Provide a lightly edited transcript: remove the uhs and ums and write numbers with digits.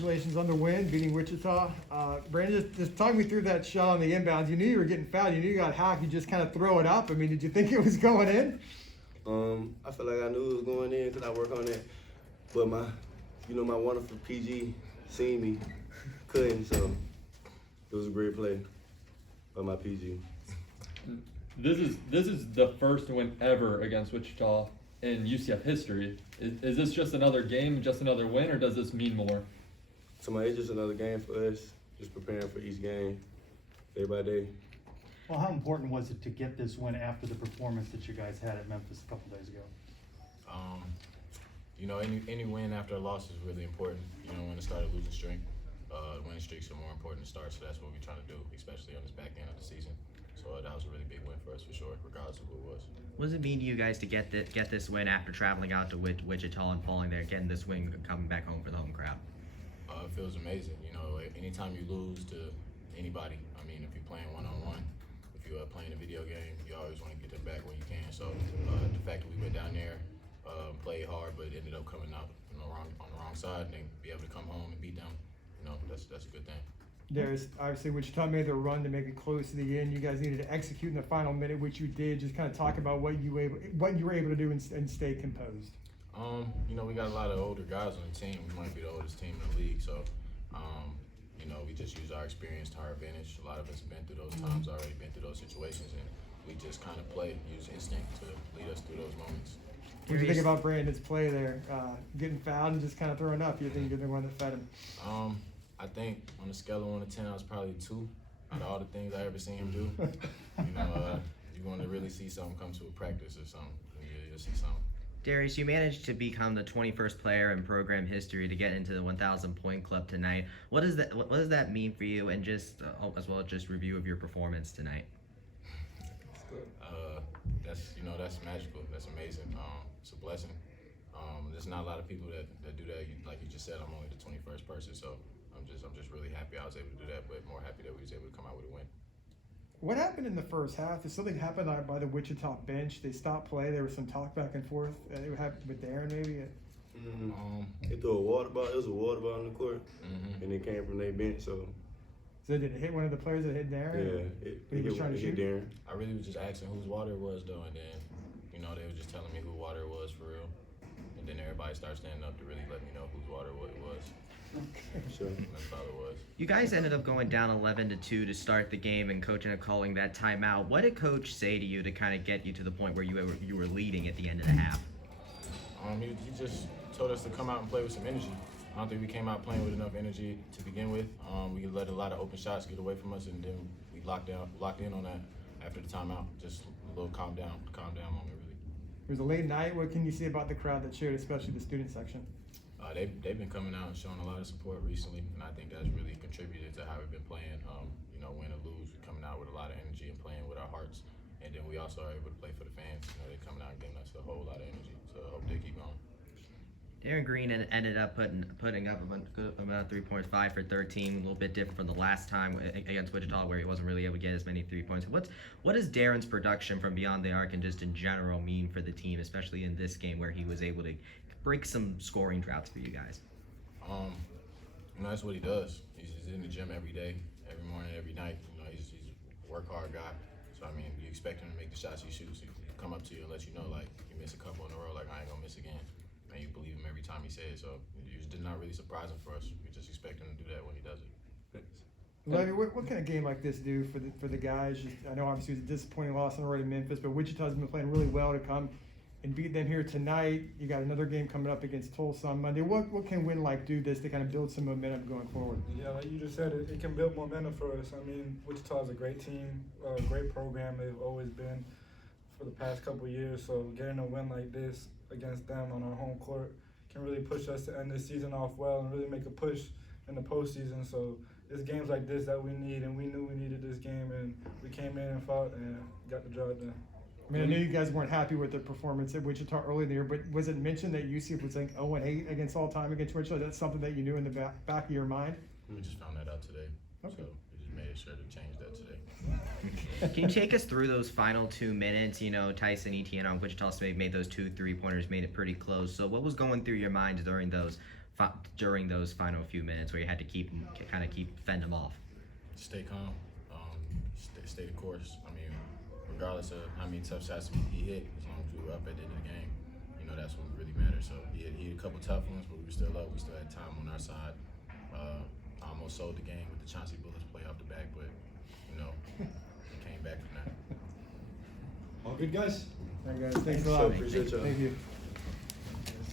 congratulations on the win, beating Wichita. Brandon, just talk me through that shot on the inbounds. You knew you were getting fouled. You knew you got hacked. You just kind of throw it up. I mean, did you think it was going in? I feel like I knew it was going in because I work on it. But my wonderful PG seen me, couldn't, so it was a great play by my PG. This is the first win ever against Wichita in UCF history. Is this just another game, just another win, or does this mean more? So it's just another game for us, just preparing for each game, day by day. Well, how important was it to get this win after the performance that you guys had at Memphis a couple days ago? Any win after a loss is really important. You know, when to start a losing streak. Winning streaks are more important than starts, so that's what we're trying to do, especially on this back end of the season. So that was a really big win for us for sure, regardless of who it was. What does it mean to you guys to get this win after traveling out to Wichita and falling there, getting this win, coming back home for the home crowd? It feels amazing. You know, anytime you lose to anybody, I mean, if you're playing one-on-one, if you're playing a video game, you always want to get them back when you can. So the fact that we went down there, played hard, but ended up coming out on the wrong side, and then be able to come home and beat them, that's a good thing. Darius, obviously Wichita made their run to make it close to the end. You guys needed to execute in the final minute, which you did. Just kind of talk about what you were able to do and stay composed. We got a lot of older guys on the team. We might be the oldest team in the league, so we just use our experience to our advantage. A lot of us have been through those times already, been through those situations, and we just kind of use instinct to lead us through those moments. What do you think about Brandon's play there, getting fouled and just kind of throwing up? You think you're the one that fed him? I think on a scale of 1 to 10, I was probably 2 out of all the things I ever seen him do. You want to really see something come to a practice or something, you'll see something. Darius, you managed to become the 21st player in program history to get into the 1,000-point club tonight. What does that mean for you, and just as well just review of your performance tonight? That's magical. That's amazing. It's a blessing. There's not a lot of people that do that. Like you just said, I'm only the 21st person, so I'm just really happy I was able to do that, but more happy that we was able to come out with a win. What happened in the first half? Did something happen by the Wichita bench? They stopped play. There was some talk back and forth. It happened with Darren, maybe. They threw a water ball. It was a water ball on the court, and it came from their bench. So did it hit one of the players that hit Darren? Yeah, he was trying to shoot Darren. I really was just asking whose water it was though, and then they were just telling me who water it was for real, and then everybody started standing up to really let me know whose water it was. Sure. That's all it was. You guys ended up going down 11-2 to start the game, and coach ended up calling that timeout. What did coach say to you to kind of get you to the point where you were leading at the end of the half? He just told us to come out and play with some energy. I don't think we came out playing with enough energy to begin with. We let a lot of open shots get away from us, and then we locked in on that after the timeout. Just a little calm down moment, really. It was a late night. What can you say about the crowd that cheered, especially the student section? They've been coming out and showing a lot of support recently, and I think that's really contributed to how we've been playing. Win or lose, we're coming out with a lot of energy and playing with our hearts, and then we also are able to play for the fans. They're coming out and giving us a whole lot of energy, so I hope they keep going. Darren Green ended up putting up about 3.5 for 13, a little bit different from the last time against Wichita, where he wasn't really able to get as many 3 points. What does Darren's production from beyond the arc and just in general mean for the team, especially in this game where he was able to break some scoring droughts for you guys? That's what he does. He's in the gym every day, every morning, every night. He's a work hard guy. So you expect him to make the shots he shoots. He come up to you and let you know, like, you miss a couple in a row, like I ain't gonna miss again. And you believe him every time he says it. So it's not really surprising for us. We just expect him to do that when he does it. Levy, what can a game like this do for the guys? I know obviously it was a disappointing loss on the road in Memphis, but Wichita's been playing really well to come and beat them here tonight. You got another game coming up against Tulsa on Monday. What can a win like do this to kind of build some momentum going forward? Yeah, like you just said, it can build momentum for us. Wichita's a great team, a great program. They've always been for the past couple of years. So getting a win like this against them on our home court can really push us to end this season off well and really make a push in the postseason. So it's games like this that we need, and we knew we needed this game, and we came in and fought and got the job done. I know you guys weren't happy with the performance at Wichita early in the year, but was it mentioned that UCF was like 0-8 against all time against Wichita? That's something that you knew in the back of your mind? We just found that out today. Okay. So we just made sure to change that today. Can you take us through those final 2 minutes? Tyson Etienne on Wichita State made those 2 3-pointers, made it pretty close. So what was going through your mind during those during those final few minutes where you had to fend them off? Stay calm, stay the course. I mean, regardless of how many tough shots he hit, as long as we were up at the end of the game, you know, that's what really matters. So he had a couple tough ones, but we were still up. We still had time on our side. I almost sold the game with the Chauncey Bullets play off the back, but, you know, we came back from that. All good, guys? All right, guys, thanks a lot. Appreciate y'all. Thank you.